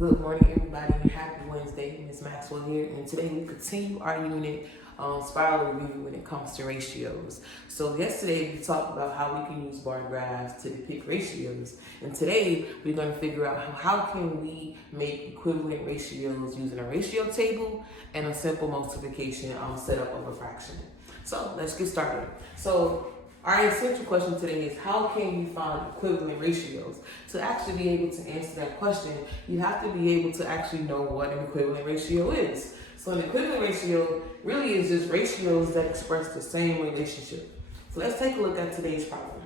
Good morning, everybody. Happy Wednesday. Ms. Maxwell here, and today we continue our unit on spiral review when it comes to ratios. So yesterday we talked about how we can use bar graphs to depict ratios, and today we're going to figure out how can we make equivalent ratios using a ratio table and a simple multiplication setup of a fraction. So let's get started. So our essential question today is how can we find equivalent ratios? To actually be able to answer that question, you have to be able to actually know what an equivalent ratio is. So an equivalent ratio really is just ratios that express the same relationship. So let's take a look at today's problem.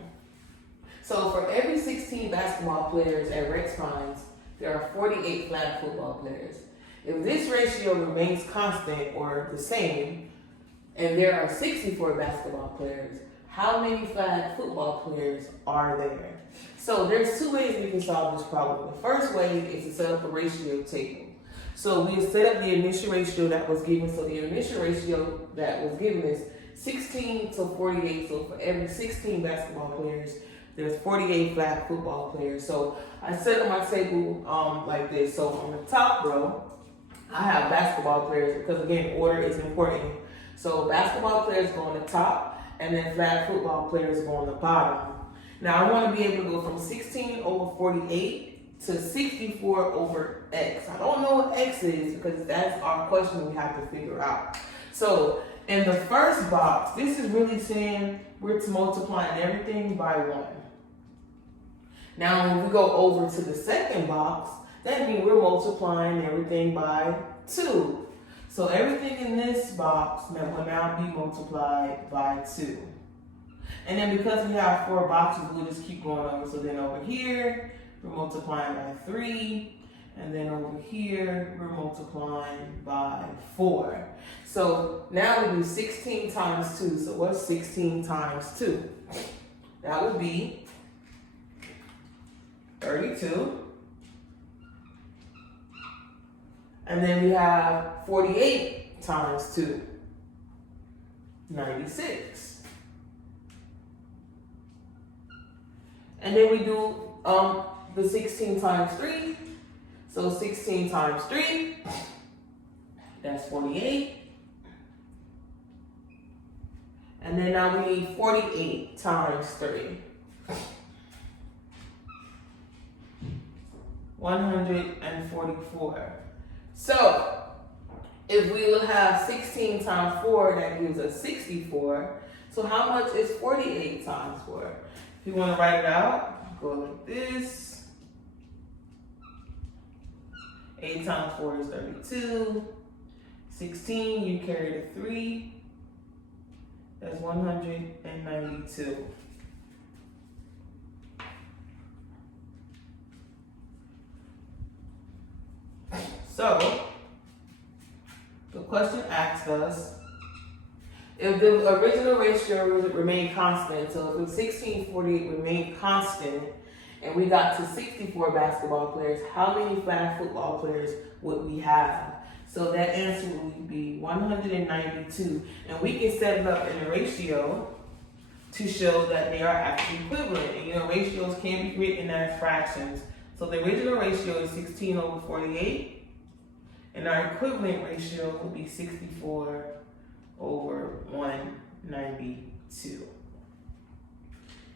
So for every 16 basketball players at Rex Pines, there are 48 flag football players. If this ratio remains constant or the same, and there are 64 basketball players, how many flag football players are there? So there's two ways we can solve this problem. The first way is to set up a ratio table. So we set up the initial ratio that was given. So the initial ratio that was given is 16 to 48. So for every 16 basketball players, there's 48 flag football players. So I set up my table like this. So on the top row, I have basketball players because again, order is important. So basketball players go on the top, and then flag football players go on the bottom. Now I want to be able to go from 16 over 48 to 64 over x. I don't know what x is because that's our question we have to figure out. So in the first box, this is really saying we're multiplying everything by 1. Now when we go over to the second box, that means we're multiplying everything by 2. So everything in this box will now be multiplied by 2. And then because we have 4 boxes, we'll just keep going over. So then over here, we're multiplying by 3. And then over here, we're multiplying by 4. So now we do 16 times 2. So what's 16 times 2? That would be 32. And then we have 48 times 2, 96. And then we do the 16 times 3. So 16 times 3, that's 48. And then now we need 48 times 3. 144. So, if we will have 16 times 4, that gives us 64. So how much is 48 times 4? If you want to write it out, go like this. 8 times 4 is 32. 16, you carry the 3. That's 192. So, the question asks us, if the original ratio remained constant, so if 1648 remained constant, and we got to 64 basketball players, how many flag football players would we have? So that answer would be 192. And we can set it up in a ratio to show that they are actually equivalent. And ratios can be written as fractions. So the original ratio is 16 over 48. And our equivalent ratio will be 64 over 192.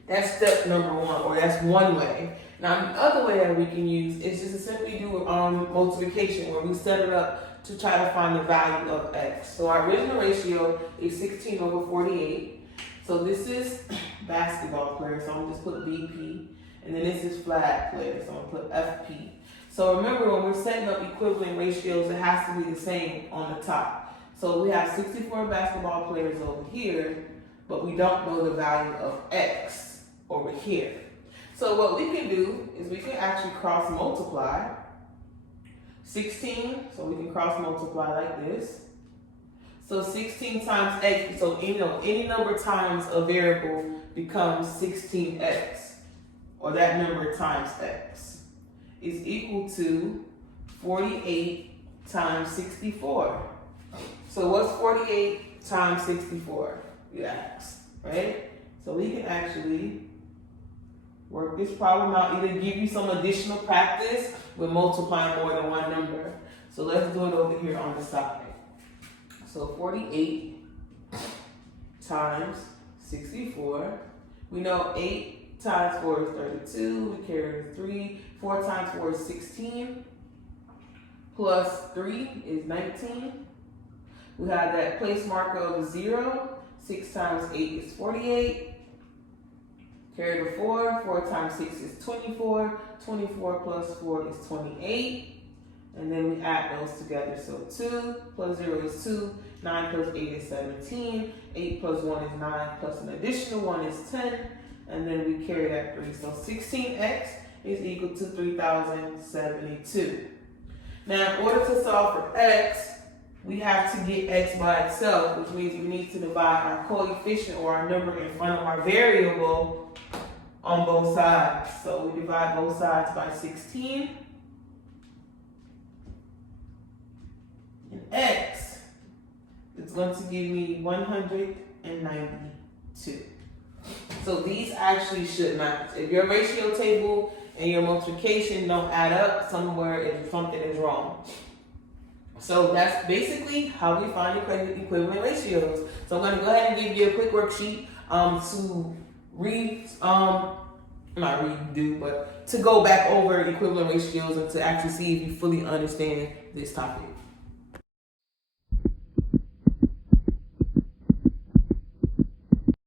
That's step number 1, or that's one way. Now, the other way that we can use is just to simply do multiplication, where we set it up to try to find the value of x. So our original ratio is 16 over 48. So this is basketball player, so I'm going to just put BP. And then this is flag player, so I'm going to put FP. So remember, when we're setting up equivalent ratios, it has to be the same on the top. So we have 64 basketball players over here, but we don't know the value of x over here. So what we can do is we can actually cross multiply 16, so we can cross multiply like this. So 16 times x, so any number times a variable becomes 16x, or that number times x, is equal to 48 times 64. So what's 48 times 64? You ask, right? So we can actually Work this problem out. Either give you some additional practice with multiplying more than one number. So let's do it over here on the side. So 48 times 64. We know 8 times 4 is 32. We carry the 3. 4 times 4 is 16. Plus 3 is 19. We have that place marker of 0. 6 times 8 is 48. Carry the 4. 4 times 6 is 24. 24 plus 4 is 28. And then we add those together. So 2 plus 0 is 2. 9 plus 8 is 17. 8 plus 1 is 9. Plus an additional 1 is 10. And then we carry that 3. So 16x is equal to 3072. Now, in order to solve for x, we have to get x by itself, which means we need to divide our coefficient or our number in front of our variable on both sides. So we divide both sides by 16. And x is going to give me 192. So these actually should match. If your ratio table and your multiplication don't add up, somewhere something is wrong. So that's basically how we find equivalent ratios. So I'm going to go ahead and give you a quick worksheet to go back over equivalent ratios and to actually see if you fully understand this topic.